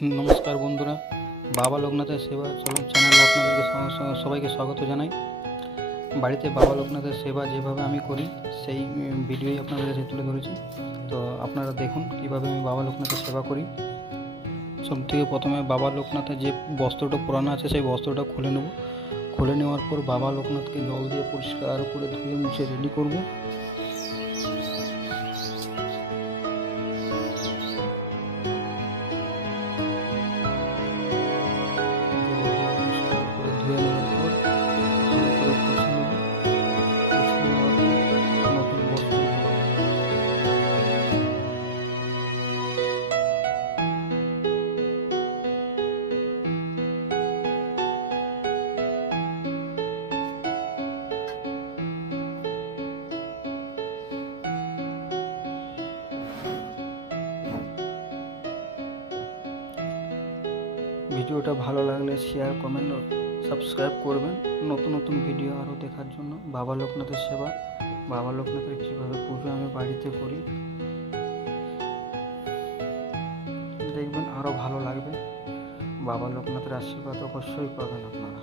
নমস্কার বন্ধুরা, বাবা লোকনাথের সেবা চলন চ্যানেলে আপনাদেরকে সবাইকে স্বাগত জানাই। বাড়িতে বাবা লোকনাথের সেবা যেভাবে আমি করি সেই ভিডিওই আপনাদের কাছে তুলে ধরেছি। তো আপনারা দেখুন কীভাবে আমি বাবা লোকনাথের সেবা করি। সব থেকে প্রথমে বাবা লোকনাথের যে বস্ত্রটা পুরানো আছে সেই বস্ত্রটা খুলে নেব। খুলে নেওয়ার পর বাবা লোকনাথকে জল দিয়ে পরিষ্কার করে ধুয়ে মুছে রেডি করব। ধুয়ে নেওয়ার পর ভালো করে পুছে নেব। পুছে নেওয়ার পর নতুন বস্ত্র ভিডিওটা ভালো লাগলে শেয়ার, কমেন্ট ও সাবস্ক্রাইব করবেন নতুন নতুন ভিডিও আরও দেখার জন্য। বাবা লোকনাথের সেবা, বাবা লোকনাথের কীভাবে পুজো আমি বাড়িতে করি দেখবেন, আরও ভালো লাগবে। বাবা লোকনাথের আশীর্বাদ অবশ্যই পাবেন আপনারা।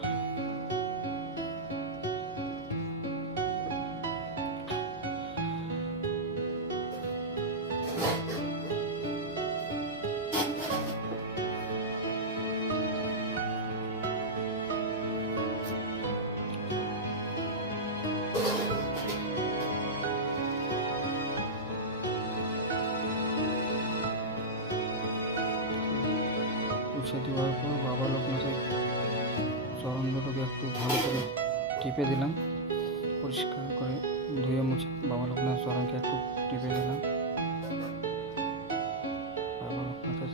পুছে দেওয়ার পর বাবা লোকনাথের চরণ দুটোকে একটু ভালো করে টিপে দিলাম, পরিষ্কার করে ধুয়ে মুছে বাবা লোকনাথের চরণকে একটু টিপে দিলাম। বাবা লোকনাথের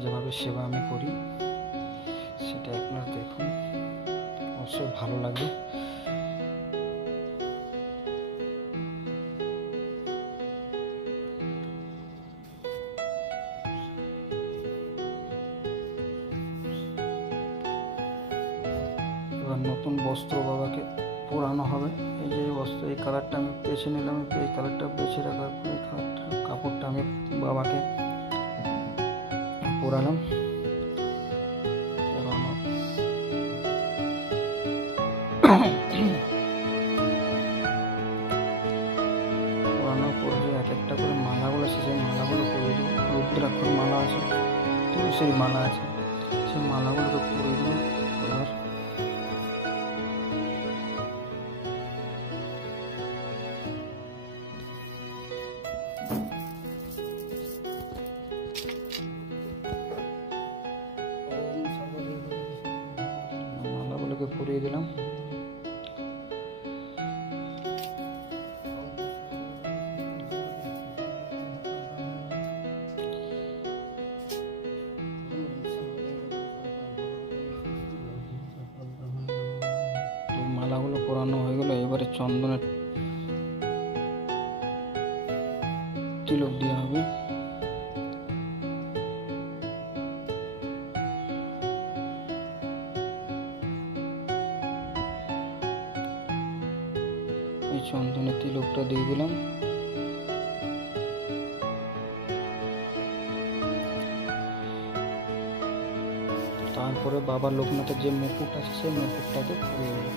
যেভাবে সেবা আমি করি সেটা আপনারা দেখুন, অবশ্যই ভালো লাগবে। এবার নতুন বস্ত্র বাবাকে পরানো হবে। এই যে বস্ত্র, এই কালারটা আমি বেছে নিলাম, এই কালারটা বেছে রাখার পর এই কাপড়টা আমি বাবাকে পরালাম। পরানোর পর যে এক একটা করে মালাগুলো আছে সেই মালাগুলো পরিয়ে দেবো। রুদ্রাক্ষর মালা আছে, তুলসীর মালা আছে, সেই মালাগুলোকে পরিয়ে দেবো। এবার মালাগুলোকে পরিয়ে দিলাম। মালাগুলো পরানো হয়ে গেল। এবারে চন্দনের তিলক দেওয়া হবে। এই চন্দনের তিলকটা দিয়ে দিলাম। তারপরে বাবা লোকনাথের যে মুকুট আছে সেই মুকুটটাকে পরিয়ে দেব।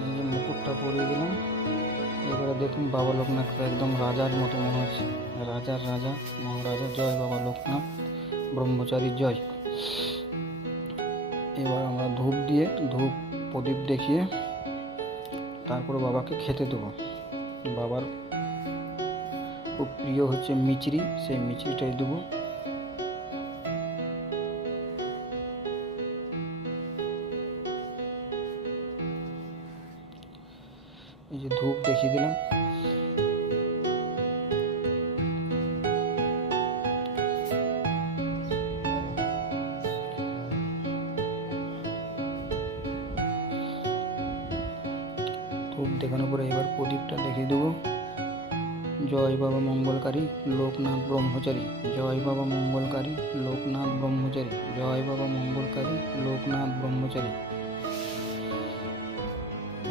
এই যে মুকুটটা পরিয়ে দিলাম। এবারে দেখুন বাবা লোকনাথকে একদম রাজার মতো মনে হচ্ছে। রাজার রাজা, মহারাজা জয়, বাবা লোকনাথ ব্রহ্মচারী জয়। এবার আমরা ধূপ প্রদীপ দেখিয়ে তারপরে বাবাকে খেতে দেবো। বাবার খুব প্রিয় হচ্ছে মিচড়ি, সেই মিচড়িটাই দেবো। এই যে ধূপ দেখিয়ে দিলাম। ধূপ দেখানোর পরে এবার প্রদীপটা দেখিয়ে দেবো। জয় বাবা মঙ্গলকারী লোকনাথ ব্রহ্মচারী, জয় বাবা মঙ্গলকারী লোকনাথ ব্রহ্মচারী, জয় বাবা মঙ্গলকারী লোকনাথ ব্রহ্মচারী।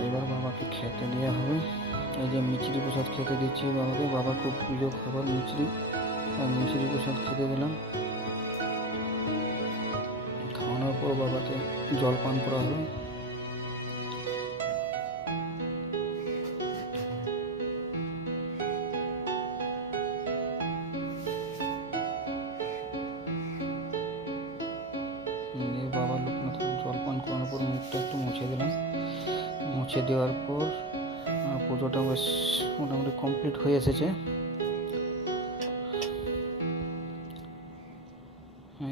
এবার বাবাকে খেতে দেওয়া হবে। এই যে মিচড়ি প্রসাদ খেতে দিচ্ছি বাবাকে। বাবার খুব প্রিয় খাবার মিচড়ি, আর মিচড়ি প্রসাদ খেতে দিলাম। খাওয়ানোর পর বাবাকে জল পান করা হবে। বাবা লোকনাথ জল পান করানোর পর মুখটা একটু মুছে দিলাম। মুছে দেওয়ার পর পুজোটা বেশ মোটামুটি কমপ্লিট হয়ে এসেছে।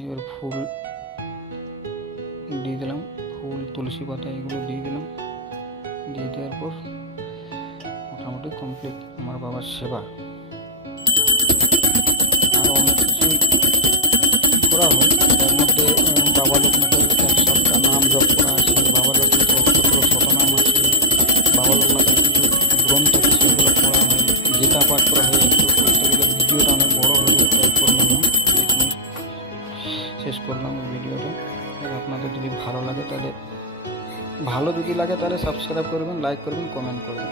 এবার ফুল দিয়ে দিলাম, ফুল তুলসী পাতা এগুলো দিয়ে দিলাম। দিয়ে দেওয়ার পর মোটামুটি কমপ্লিট আমার বাবার সেবা। আরও অনেক কিছুই করা হয়, তার মধ্যে বাবা লোকনাথের 107টা নাম জপ করা আছে, বাবা লোকনাথের 117 নাম আছে, বাবা লোকনাথের কিছু গ্রন্থ আছে সেগুলো পড়া হয়, গীতা পাঠ করা হয়। একটু করতে গেলে ভিডিওটা অনেক বড় হয়ে যায়, তাই করলাম না, শেষ করলাম ভিডিওটা। আপনাদের যদি ভালো লাগে তাহলে সাবস্ক্রাইব করবেন, লাইক করবেন, কমেন্ট করবেন।